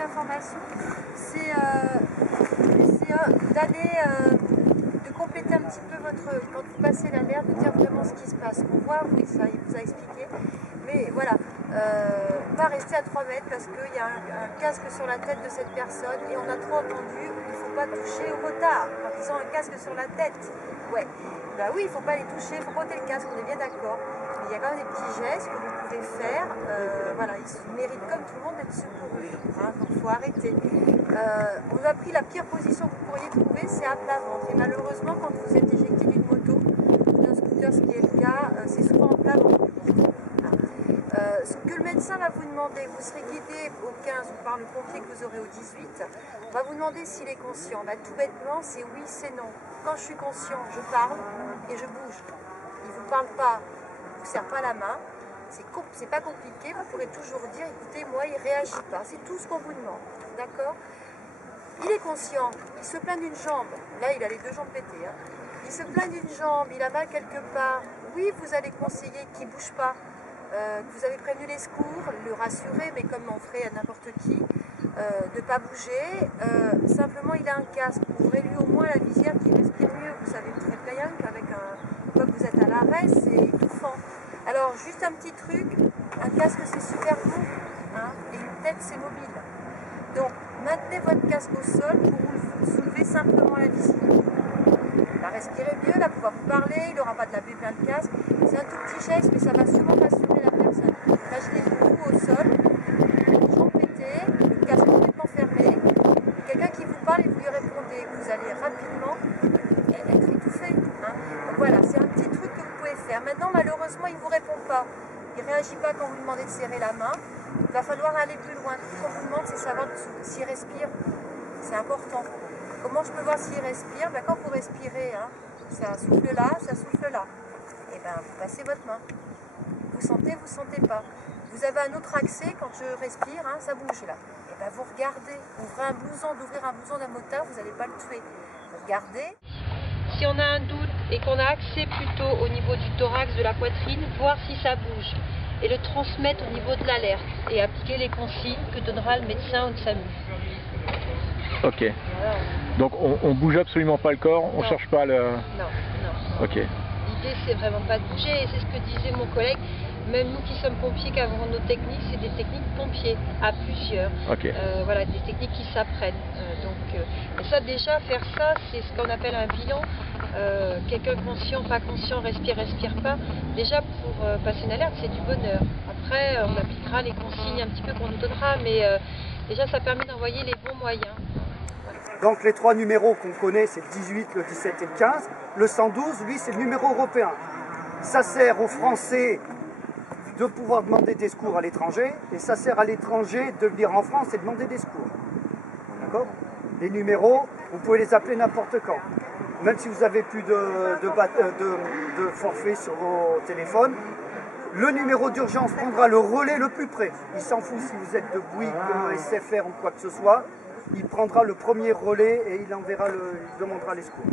d'information, c'est d'aller, de compléter un petit peu quand vous passez l'alerte, de dire vraiment ce qui se passe. On voit, oui, ça, il vous a expliqué, mais voilà, pas rester à 3 mètres parce qu'il y a un casque sur la tête de cette personne et on a trop entendu, il ne faut pas toucher au retard quand ils ont un casque sur la tête. Ouais, bah oui, il ne faut pas les toucher, il faut porter le casque, on est bien d'accord. Mais il y a quand même des petits gestes que vous pouvez faire, voilà, ils méritent comme tout le monde d'être secourus, hein, donc il faut arrêter. On nous a pris la pire position que vous pourriez trouver, c'est à plat ventre. Et malheureusement, quand vous êtes éjecté d'une moto ou d'un scooter, ce qui est le cas, c'est souvent en plat ventre. Ce que le médecin va vous demander, vous serez guidé au 15 ou par le pompier que vous aurez au 18, on va vous demander s'il est conscient. Bah, tout bêtement, c'est oui, c'est non. Quand je suis conscient, je parle et je bouge. Il ne vous parle pas, il ne vous serre pas la main. C'est pas compliqué, vous pourrez toujours dire, écoutez, moi, il ne réagit pas. C'est tout ce qu'on vous demande, d'accord? Il est conscient, il se plaint d'une jambe. Là, il a les 2 jambes pétées. Hein. Il se plaint d'une jambe, il a mal quelque part. Oui, vous allez conseiller qu'il ne bouge pas. Vous avez prévenu les secours, le rassurer, mais comme on ferait à n'importe qui, de ne pas bouger. Simplement, il a un casque. Ouvrez-lui au moins la visière qui respire mieux. Vous savez très bien qu'avec une fois que vous êtes à l'arrêt, c'est étouffant. Alors, juste un petit truc, un casque c'est super bon, hein, et une tête c'est mobile. Donc, maintenez votre casque au sol pour vous soulever simplement la visière. Il va respirer mieux, il va pouvoir vous parler, il n'aura pas de la bulle plein de casque. C'est un tout petit geste, mais ça va sûrement rassurer la personne. Imaginez-vous au sol, jambes pétées, le casque complètement fermé, quelqu'un qui vous parle et vous lui répondez, vous allez rapidement être étouffé. Hein. Donc voilà, c'est un petit truc que vous pouvez faire. Maintenant, malheureusement, il ne vous répond pas. Il ne réagit pas quand vous lui demandez de serrer la main. Il va falloir aller plus loin. Tout ce qu'on vous demande, c'est savoir s'il respire. C'est important. Comment je peux voir s'il respire? Ben, quand vous respirez, hein, ça souffle là, ça souffle là. Et ben, vous passez votre main. Vous sentez pas. Vous avez un autre accès, quand je respire, hein, ça bouge là. Et ben, vous regardez. D'ouvrir un blouson d'un motard, vous n'allez pas le tuer. Vous regardez. Si on a un doute et qu'on a accès plutôt au niveau du thorax, de la poitrine, voir si ça bouge. Et le transmettre au niveau de l'alerte. Et appliquer les consignes que donnera le médecin ou le SAMU. Ok. Voilà. Donc on bouge absolument pas le corps, on cherche pas le... Non. Ok. L'idée c'est vraiment pas de bouger et c'est ce que disait mon collègue. Même nous qui sommes pompiers, qui avons nos techniques, c'est des techniques pompiers à plusieurs. Ok. Voilà, des techniques qui s'apprennent. Et ça déjà, faire ça, c'est ce qu'on appelle un bilan. Quelqu'un conscient, pas conscient, respire pas. Déjà pour passer une alerte, c'est du bonheur. Après, on appliquera les consignes un petit peu qu'on nous donnera, mais déjà ça permet d'envoyer les bons moyens. Donc les 3 numéros qu'on connaît, c'est le 18, le 17 et le 15. Le 112, lui, c'est le numéro européen. Ça sert aux Français de pouvoir demander des secours à l'étranger, et ça sert à l'étranger de venir en France et demander des secours. D'accord? Les numéros, vous pouvez les appeler n'importe quand. Même si vous n'avez plus de forfait sur vos téléphones, le numéro d'urgence prendra le relais le plus près. Il s'en fout si vous êtes de Bouygues, SFR ou quoi que ce soit. Il prendra le premier relais et il demandera les secours.